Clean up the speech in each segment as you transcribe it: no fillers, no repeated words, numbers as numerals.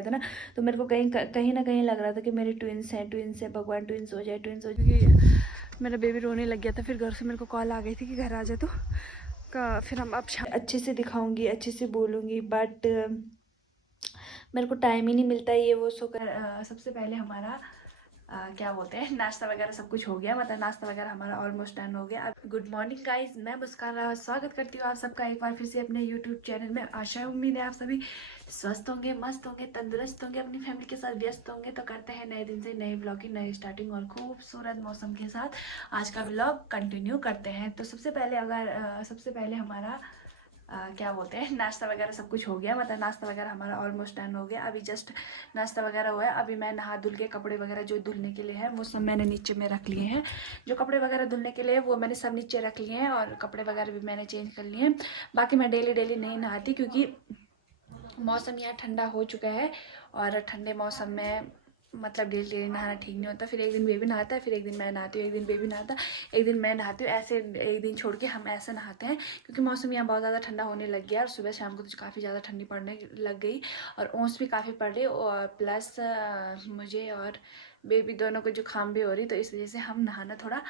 था ना, तो मेरे को कहीं कहीं ना कहीं लग रहा था कि मेरे ट्विंस हैं, भगवान ट्विंस हो जाए क्योंकि मेरा बेबी रोने लग गया था। फिर घर से मेरे को कॉल आ गई थी कि घर आ जा, तो फिर हम अब अच्छे से दिखाऊंगी, अच्छे से बोलूँगी, बट मेरे को टाइम ही नहीं मिलता ये वो। सो सबसे पहले हमारा क्या बोलते हैं, नाश्ता वगैरह सब कुछ हो गया, मतलब नाश्ता वगैरह हमारा ऑलमोस्ट डन हो गया। अब गुड मॉर्निंग गाइज, मैं मुस्कान रावत स्वागत करती हूँ आप सबका एक बार फिर से अपने यूट्यूब चैनल में। आशा है उम्मीद है आप सभी स्वस्थ होंगे, मस्त होंगे, तंदुरुस्त होंगे, अपनी फैमिली के साथ व्यस्त होंगे। तो करते हैं नए दिन से नई ब्लॉग की नई स्टार्टिंग और खूबसूरत मौसम के साथ आज का ब्लॉग कंटिन्यू करते हैं। तो सबसे पहले हमारा क्या बोलते हैं, नाश्ता वगैरह सब कुछ हो गया, मतलब नाश्ता वगैरह हमारा ऑलमोस्ट डन हो गया। अभी जस्ट नाश्ता वगैरह हुआ है। अभी मैं नहा धुल के कपड़े वगैरह जो धुलने के लिए है वो सब मैंने नीचे में रख लिए हैं। जो कपड़े वगैरह धुलने के लिए वो मैंने सब नीचे रख लिए हैं और कपड़े वगैरह भी मैंने चेंज कर लिए हैं। बाकी मैं डेली नहीं नहाती क्योंकि मौसम यहाँ ठंडा हो चुका है और ठंडे मौसम में मतलब डेली नहाना ठीक नहीं होता। फिर एक दिन बेबी नहाता है, फिर एक दिन मैं नहाती हूँ, एक दिन बेबी नहाता है, एक दिन मैं नहाती हूँ, ऐसे एक दिन छोड़ के हम ऐसे नहाते हैं क्योंकि मौसम यहाँ बहुत ज़्यादा ठंडा होने लग गया और सुबह शाम को तो काफ़ी ज़्यादा ठंडी पड़ने लग गई और ओस भी काफ़ी पड़ रही और प्लस मुझे और बेबी दोनों को जुकाम भी हो रही, तो इस वजह से हम नहाना थोड़ा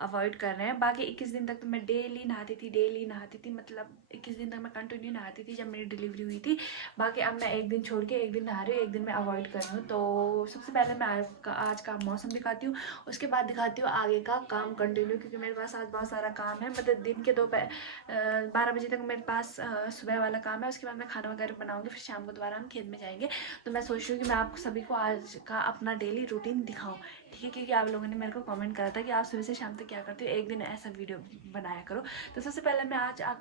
अवॉइड कर रहे हैं। बाकी 21 दिन तक तो मैं डेली नहाती थी, मतलब 21 दिन तक मैं कंटिन्यू नहाती थी जब मेरी डिलीवरी हुई थी। बाकी अब मैं एक दिन छोड़ के एक दिन नहा रही हूँ, एक दिन मैं अवॉइड कर रही हूँ। तो सबसे पहले मैं आज का मौसम दिखाती हूँ, उसके बाद दिखाती हूँ आगे का काम कंटिन्यू, क्योंकि मेरे पास आज बहुत सारा काम है। मतलब दिन के 12 बजे तक मेरे पास सुबह वाला काम है, उसके बाद मैं खाना वगैरह बनाऊँगी, फिर शाम को दोबारा हम खेत में जाएंगे। तो मैं सोच रही हूँ कि मैं आप सभी को आज का अपना डेली रूटीन दिखाऊँ, ठीक है, क्योंकि आप लोगों ने मेरे को कमेंट करा था कि आप सुबह से शाम तक क्या करते हो, एक दिन ऐसा वीडियो बनाया करो। तो सबसे पहले मैं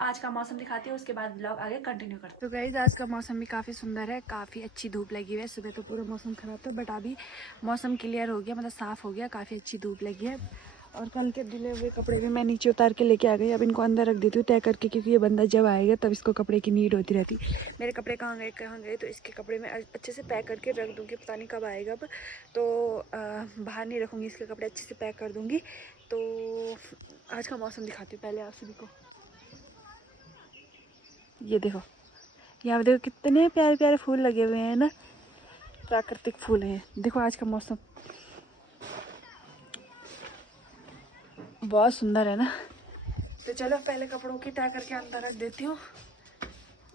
आज का मौसम दिखाती हूँ, उसके बाद ब्लॉग आगे कंटिन्यू करती हूँ। तो गाइस आज का मौसम भी काफ़ी सुंदर है, काफ़ी अच्छी धूप लगी हुई है। सुबह तो पूरा मौसम खराब था बट अभी मौसम क्लियर हो गया, मतलब साफ़ हो गया, काफ़ी अच्छी धूप लगी है। और कल के धुले हुए कपड़े भी मैं नीचे उतार के लेके आ गई। अब इनको अंदर रख देती हूँ तय करके, क्योंकि ये बंदा जब आएगा तब इसको कपड़े की नीड होती रहती। मेरे कपड़े कहाँ गए, तो इसके कपड़े में अच्छे से पैक करके रख दूँगी, पता नहीं कब आएगा। अब तो बाहर नहीं रखूँगी, इसके कपड़े अच्छे से पैक कर दूँगी। तो आज का मौसम दिखाती हूँ पहले आप सभी को। ये देखो, यहाँ देखो कितने प्यारे प्यारे फूल लगे हुए हैं ना, प्राकृतिक फूल हैं। देखो आज का मौसम बहुत सुंदर है ना। तो चलो पहले कपड़ों की तय करके अंदर रख देती हूँ,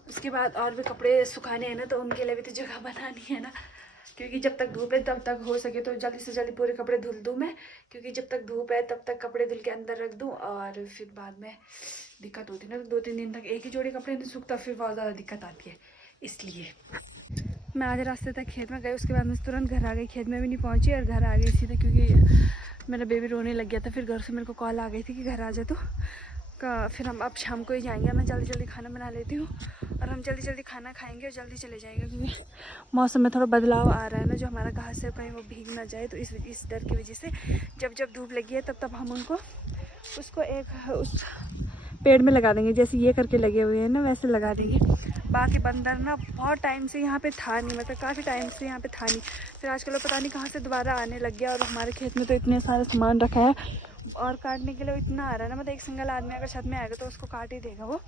उसके बाद और भी कपड़े सुखाने हैं ना, तो उनके लिए भी तो जगह बनानी है ना, क्योंकि जब तक धूप है तब तक हो सके तो जल्दी से जल्दी पूरे कपड़े धुल दूँ मैं, क्योंकि जब तक धूप है तब तक कपड़े धुल के अंदर रख दूँ और फिर बाद में दिक्कत होती है ना। तो 2-3 दिन तक एक ही जोड़ी कपड़े नहीं सूखता, फिर बहुत ज़्यादा दिक्कत आती है। इसलिए मैं आज रास्ते तक खेत में गई, उसके बाद मैं तुरंत घर आ गई, खेत में भी नहीं पहुंची और घर आ गई सीधे, क्योंकि मेरा बेबी रोने लग गया था। फिर घर से मेरे को कॉल आ गई थी कि घर आ जा, तो फिर हम अब शाम को ही जाएंगे। मैं जल्दी जल्दी खाना बना लेती हूँ और हम जल्दी जल्दी खाना खाएंगे और जल्दी चले जाएंगे, क्योंकि मौसम में थोड़ा बदलाव आ रहा है ना, जो हमारा घास है कहीं वो भीग ना जाए। तो इस डर की वजह से जब धूप लगी है तब हम उनको उसको उस पेड़ में लगा देंगे, जैसे ये करके लगे हुए हैं ना वैसे लगा देंगे। बाकी बंदर ना बहुत टाइम से यहाँ पे था नहीं, मतलब काफ़ी टाइम से यहाँ पे था नहीं, फिर आजकल पता नहीं कहाँ से दोबारा आने लग गया। और हमारे खेत में तो इतने सारे सामान रखा है और काटने के लिए इतना आ रहा है ना, मतलब एक सिंगल आदमी अगर छत में आएगा तो उसको काट ही देगा वो।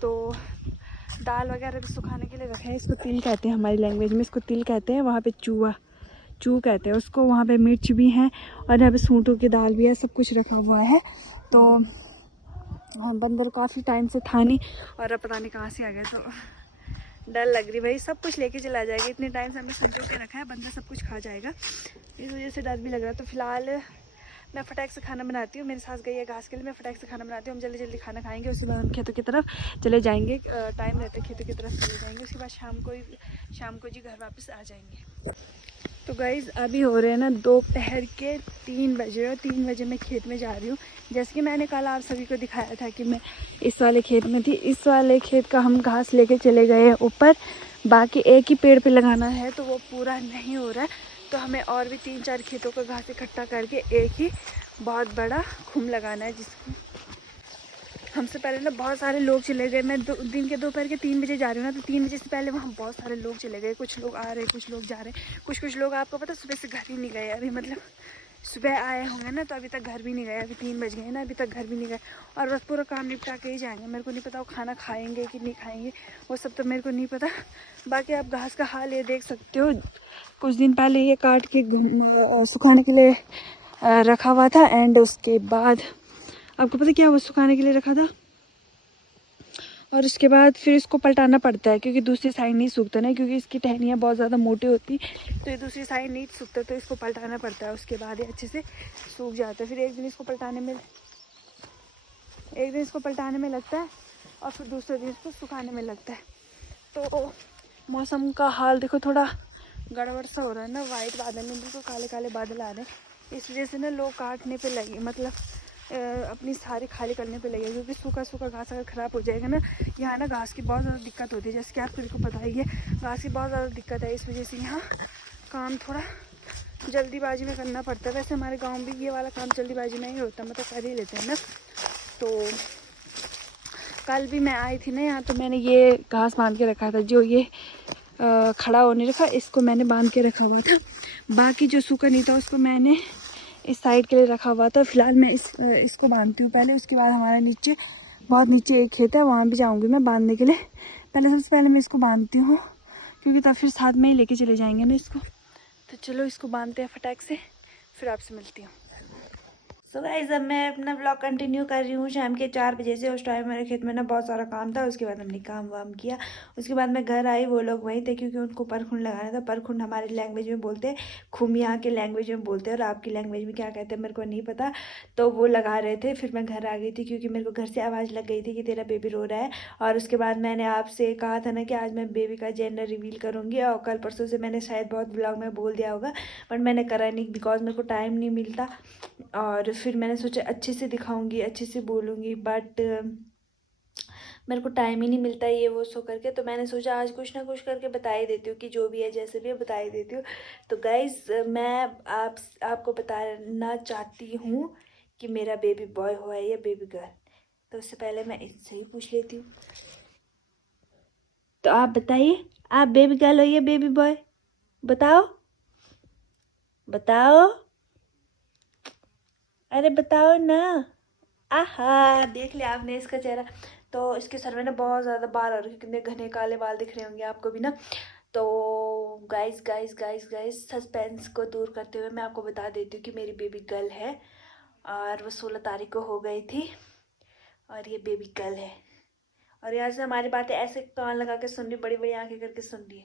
तो दाल वगैरह भी सुखाने के लिए रखे हैं, इसको तिल कहते हैं हमारी लैंग्वेज में, इसको तिल कहते हैं, वहाँ पे चू कहते हैं उसको। वहाँ पे मिर्च भी हैं और यहाँ पे सूटों की दाल भी है, सब कुछ रखा हुआ है। तो हाँ, बंदर काफ़ी टाइम से था नहीं और अब पता नहीं कहाँ से आ गया, तो डर लग रही भाई, सब कुछ लेके चला जाएगा। इतने टाइम से हमने संजो के रखा है, बंदर सब कुछ खा जाएगा, इस वजह से डर भी लग रहा है। तो फिलहाल मैं फटाक से खाना बनाती हूँ, मेरे सास गई है घास के लिए, मैं फटाक से खाना बनाती हूँ, हम जल्दी जल्दी खाना खाएंगे, उसके बाद हम खेतों की तरफ चले जाएंगे। टाइम रहते खेतों की तरफ चले जाएंगे, उसके बाद शाम को जी घर वापस आ जाएंगे। तो गाइज़ अभी हो रहे हैं ना दोपहर के 3 बजे, और 3 बजे मैं खेत में जा रही हूँ। जैसे कि मैंने कल आप सभी को दिखाया था कि मैं इस वाले खेत में थी, इस वाले खेत का हम घास लेके चले गए हैं ऊपर। बाकी एक ही पेड़ पे लगाना है तो वो पूरा नहीं हो रहा है, तो हमें और भी 3-4 खेतों का घास इकट्ठा करके एक ही बहुत बड़ा खुम लगाना है, जिसको हमसे पहले ना बहुत सारे लोग चले गए। मैं दिन के दोपहर के 3 बजे जा रही हूँ ना, तो 3 बजे से पहले वहाँ बहुत सारे लोग चले गए, कुछ लोग आ रहे कुछ लोग जा रहे, कुछ लोग आपको पता सुबह से घर ही नहीं गए अभी, मतलब सुबह आए होंगे ना, तो अभी तक घर भी नहीं गए, अभी 3 बज गए ना, अभी तक घर भी नहीं गए। और बस पूरा काम निपटा के ही जाएंगे। मेरे को नहीं पता वो खाना खाएंगे कि नहीं खाएंगे, वो सब तो मेरे को नहीं पता। बाकी आप घास का हाल ये देख सकते हो, कुछ दिन पहले ये काट के सुखाने के लिए रखा हुआ था। एंड उसके बाद आपको पता क्या, वो सुखाने के लिए रखा था और उसके बाद फिर इसको पलटाना पड़ता है, क्योंकि दूसरी साइड नहीं सूखता ना, क्योंकि इसकी टहनियाँ बहुत ज़्यादा मोटी होती, तो ये दूसरी साइड नहीं सूखता, तो इसको पलटाना पड़ता है। उसके बाद ये अच्छे से सूख जाता है। फिर एक दिन इसको पलटाने में लगता है और फिर दूसरे दिन इसको सुखाने में लगता है। तो मौसम का हाल देखो, थोड़ा गड़बड़ सा हो रहा है ना, वाइट बादल में बिल्कुल काले काले बादल आ रहे हैं। इस वजह से ना लोग काटने पे लगे, मतलब अपनी सारी खाली करने पे लगे, क्योंकि सूखा सूखा घास अगर ख़राब हो जाएगा ना, यहाँ ना घास की बहुत ज़्यादा दिक्कत होती है, जैसे कि आपको पता ही है, घास की बहुत ज़्यादा दिक्कत है। इस वजह से यहाँ काम थोड़ा जल्दीबाजी में करना पड़ता है। वैसे हमारे गाँव भी ये वाला काम जल्दीबाजी में ही होता है, मतलब कर ही लेते हैं ना। तो कल भी मैं आई थी ना यहाँ, तो मैंने ये घास बांध के रखा था, जो ये खड़ा होने रखा, इसको मैंने बांध के रखा हुआ था। बाकी जो सूखा नहीं था उसको मैंने इस साइड के लिए रखा हुआ था। फिलहाल मैं इसको बांधती हूँ पहले, उसके बाद हमारे नीचे, बहुत नीचे एक खेत है, वहाँ भी जाऊँगी मैं बांधने के लिए। पहले सबसे पहले मैं इसको बांधती हूँ, क्योंकि तब फिर साथ में ही लेके चले जाएंगे ना इसको। तो चलो इसको बांधते हैं फटाक से, फिर आपसे मिलती हूँ। सो गाइस, अब मैं अपना ब्लॉग कंटिन्यू कर रही हूँ शाम के 4 बजे से। उस टाइम मेरे खेत में ना बहुत सारा काम था, उसके बाद हमने काम वाम किया। उसके बाद मैं घर आई, वो लोग वहीं थे, क्योंकि उनको परखुंड लगाना था। परखुंड हमारी लैंग्वेज में बोलते हैं, खुम यहाँ के लैंग्वेज में बोलते हैं, और आपकी लैंग्वेज में क्या कहते हैं मेरे को नहीं पता। तो वो लगा रहे थे, फिर मैं घर आ गई थी, क्योंकि मेरे को घर से आवाज़ लग गई थी कि तेरा बेबी रो रहा है। और उसके बाद मैंने आपसे कहा था ना कि आज मैं बेबी का जेंडर रिवील करूँगी, और कल परसों से मैंने शायद बहुत ब्लॉग में बोल दिया होगा, बट मैंने करा नहीं, बिकॉज मेरे को टाइम नहीं मिलता। और फिर मैंने सोचा अच्छे से दिखाऊंगी, अच्छे से बोलूँगी, बट मेरे को टाइम ही नहीं मिलता ये वो सो करके। तो मैंने सोचा आज कुछ ना कुछ करके बता ही देती हूँ, कि जो भी है जैसे भी है बता ही देती हूँ। तो गाइज, मैं आपको बताना चाहती हूँ कि मेरा बेबी बॉय हुआ है या बेबी गर्ल। तो उससे पहले मैं इससे ही पूछ लेती हूँ, तो आप बताइए, आप बेबी गर्ल हो या बेबी बॉय? बताओ बताओ, अरे बताओ ना। आहा, देख लिया आपने इसका चेहरा। तो इसके सर में ना बहुत ज़्यादा बाल और कितने घने काले बाल दिख रहे होंगे आपको भी ना। तो guys guys guys guys, suspense को दूर करते हुए मैं आपको बता देती हूँ कि मेरी बेबी गर्ल है, और वो 16 तारीख को हो गई थी, और ये बेबी गर्ल है। और यहाँ से हमारी बातें ऐसे कान लगा के सुन रही, बड़ी बड़ी आंखें करके सुन रही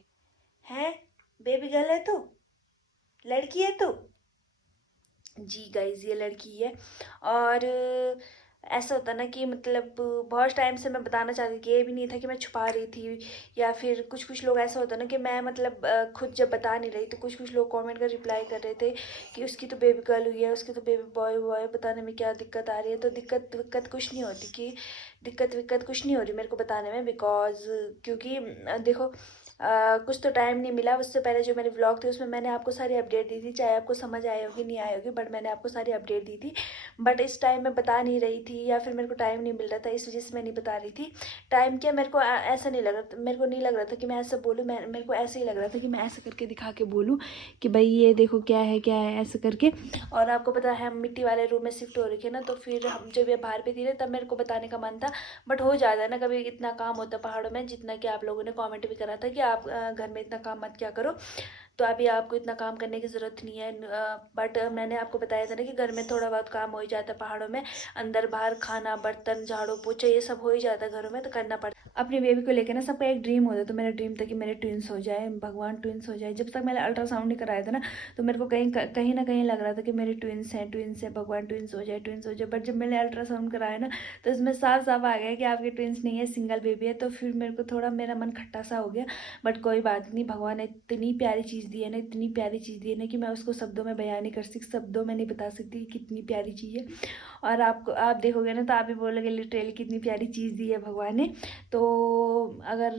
है। बेबी गर्ल है तू, लड़की है तू? जी गाइज, ये लड़की है। और ऐसा होता ना कि मतलब बहुत टाइम से मैं बताना चाहती थी, ये भी नहीं था कि मैं छुपा रही थी, या फिर कुछ कुछ लोग ऐसा होता ना कि मैं मतलब खुद जब बता नहीं रही, तो कुछ कुछ लोग कमेंट कर रिप्लाई कर रहे थे कि उसकी तो बेबी गर्ल हुई है, उसकी तो बेबी बॉय हुआ है, बताने में क्या दिक्कत आ रही है। तो दिक्कत विक्कत कुछ नहीं होती, कि दिक्कत विक्कत कुछ नहीं हो रही मेरे को बताने में, बिकॉज क्योंकि देखो कुछ तो टाइम नहीं मिला। उससे पहले जो मेरे व्लॉग थे उसमें मैंने आपको सारी अपडेट दी थी, चाहे आपको समझ आई होगी नहीं आई होगी, बट मैंने आपको सारी अपडेट दी थी। बट इस टाइम मैं बता नहीं रही थी, या फिर मेरे को टाइम नहीं मिल रहा था, इस वजह से मैं नहीं बता रही थी। टाइम क्या, मेरे को ऐसा नहीं लग रहा, मेरे को नहीं लग रहा था कि मैं ऐसा बोलूँ, मेरे को ऐसे ही लग रहा था कि मैं ऐसा करके दिखा के बोलूँ कि भाई ये देखो क्या है ऐसे करके। और आपको पता है हम मिट्टी वाले रूम में शिफ्ट हो रखे ना, तो फिर हम जब ये बाहर पे थी ना, तब मेरे को बताने का मन था, बट हो जाता है ना कभी, इतना काम होता है पहाड़ों में, जितना कि आप लोगों ने कमेंट भी करा था कि आप घर में इतना काम मत क्या करो। तो अभी आपको इतना काम करने की ज़रूरत नहीं है, बट मैंने आपको बताया था ना कि घर में थोड़ा बहुत काम हो ही जाता है पहाड़ों में, अंदर बाहर खाना बर्तन झाड़ू पोछा ये सब हो ही जाता है घरों में, तो करना पड़ता है। अपनी बेबी को लेकर ना सबका एक ड्रीम होता है, तो मेरा ड्रीम था कि मेरे ट्विंस हो जाए, भगवान ट्विंस हो जाए। जब तक मैंने अल्ट्रासाउंड नहीं कराया था ना, तो मेरे को कहीं ना कहीं लग रहा था कि मेरे ट्विंस हैं, भगवान ट्विंस हो जाए। बट जब मैंने अल्ट्रासाउंड कराया ना, तो इसमें साफ साफ आ गया कि आपके ट्विंस नहीं है, सिंगल बेबी है। तो फिर मेरे को थोड़ा, मेरा मन खट्टा सा हो गया, बट कोई बात नहीं, भगवान ने इतनी प्यारी चीज़ दी है ना, इतनी प्यारी चीज़ दी है ना, कि मैं उसको शब्दों में बयान नहीं कर सकती, शब्दों में नहीं बता सकती कि कितनी प्यारी चीज़ है। और आप देखोगे ना, तो आप भी बोलोगे लिटरली कितनी प्यारी चीज़ दी है भगवान ने। तो अगर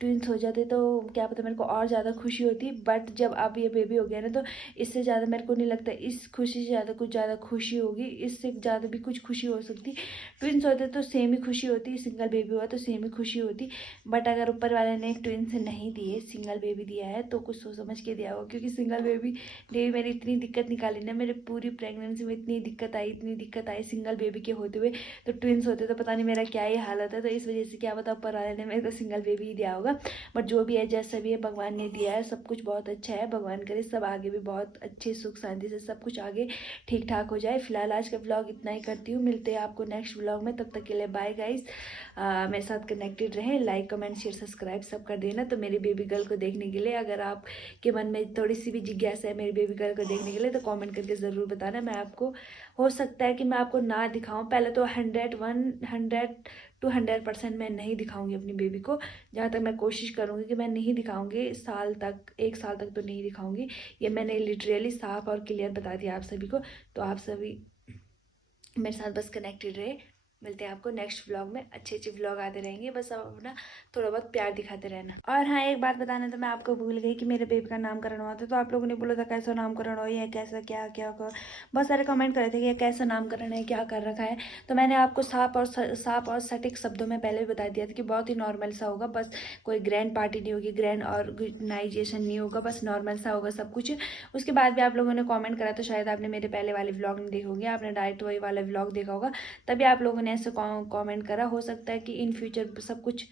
ट्विंस हो जाते तो क्या पता मेरे को और ज़्यादा खुशी होती, बट जब अब ये बेबी हो गया ना तो इससे ज़्यादा मेरे को नहीं लगता इस खुशी से ज़्यादा कुछ ज़्यादा खुशी होगी, इससे ज़्यादा भी कुछ खुशी हो सकती। ट्विंस होते तो सेम ही खुशी होती, सिंगल बेबी हुआ तो सेम ही खुशी होती, बट अगर ऊपर वाले ने ट्विंस नहीं दिए, सिंगल बेबी दिया है तो कुछ सोच समझ के दिया होगा, क्योंकि सिंगल बेबी ने भी मेरी इतनी दिक्कत निकाली ना, मेरे पूरी प्रेगनेंसी में इतनी दिक्कत आई सिंगल बेबी के होते हुए, तो ट्विंस होते तो पता नहीं मेरा क्या ही हालत है। तो इस वजह से क्या पता ऊपर वाले ने मेरे को सिंगल बेबी ही दिया होगा, बट जो भी है जैसा भी है भगवान ने दिया है, सब कुछ बहुत अच्छा है। भगवान करे सब आगे भी बहुत अच्छे सुख शांति से सब कुछ आगे ठीक ठाक हो जाए। फिलहाल आज का ब्लॉग इतना ही करती हूँ, मिलते हैं आपको नेक्स्ट ब्लॉग में, तब तक के लिए बाय गाइस। मेरे साथ कनेक्टेड रहें, लाइक कमेंट शेयर सब्सक्राइब सब कर देना। तो मेरी बेबी गर्ल को देखने के लिए अगर आपके मन में थोड़ी सी भी जिज्ञासा है मेरी बेबी गर्ल को देखने के लिए, तो कमेंट करके ज़रूर बताना। मैं आपको, हो सकता है कि मैं आपको ना दिखाऊं, पहले तो 100 to 100% मैं नहीं दिखाऊंगी अपनी बेबी को, जहाँ तक मैं कोशिश करूँगी कि मैं नहीं दिखाऊंगी साल तक, 1 साल तक तो नहीं दिखाऊंगी। ये मैंने लिटरली साफ और क्लियर बता दिया आप सभी को। तो आप सभी मेरे साथ बस कनेक्टेड रहे, मिलते हैं आपको नेक्स्ट व्लॉग में। अच्छे अच्छे व्लॉग आते रहेंगे, बस आप अपना थोड़ा बहुत प्यार दिखाते रहना। और हाँ, एक बात बताना तो मैं आपको भूल गई कि मेरे बेबी का नामकरण हुआ था, तो आप लोगों ने बोला था कैसा नामकरण हो, या कैसा क्या क्या क्या, बहुत सारे कमेंट करे थे कि ये कैसा नामकरण है, क्या कर रखा है। तो मैंने आपको साफ और सटीक शब्दों में पहले भी बता दिया था कि बहुत ही नॉर्मल सा होगा, बस कोई ग्रैंड पार्टी नहीं होगी, ग्रैंड ऑर्गेनाइजेशन नहीं होगा, बस नॉर्मल सा होगा सब कुछ। उसके बाद भी आप लोगों ने कमेंट करा, तो शायद आपने मेरे पहले वाले व्लॉग नहीं देखे होंगे, आपने डायरेक्ट वही वाला व्लॉग देखा होगा, तभी आप लोगों ने ऐसे कमेंट करा। हो सकता है कि इन फ्यूचर सब कुछ